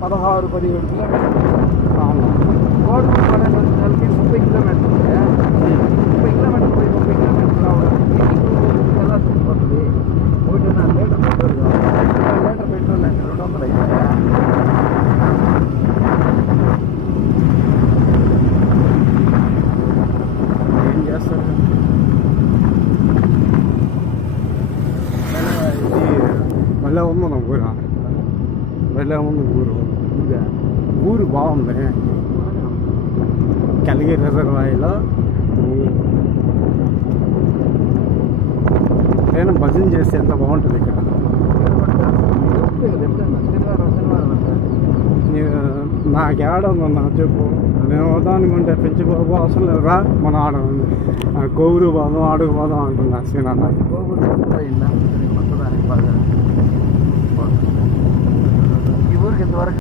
16-17 కిలోమీటర్లు. కోడుమూరు పడేటువంటి నెలకి 30 కిలోమీటర్లు ఉంటే 30 కిలోమీటర్లు పోయి 30 కిలోమీటర్లు రావడానికి నీకు ఎలా తీసుకుపోతుంది? 1.5 లీటర్ పెట్రోల్ కావాలి. 1.5 లీటర్ పెట్రోల్ అంటే 200 అయిపోయా. ఏం చేస్తారు? ఇది మళ్ళీ ఉంది నా ఊరు, మళ్ళీ ఉంది ఊరు బాగుంది. కలిగిరి రిజర్వాయర్లో నేను భజన చేస్తే ఎంత బాగుంటుంది ఇక్కడ. నాకేడ ఉందన్నా చెప్పు. నేను వదానుకుంటే పెంచి బాబు అవసరం లేదు రా, మన ఆడ కోవూరు పోదాం ఆడుకు పోదాం అంటున్నా సీనన్న. ఈ ఊరికి ఇంతవరకు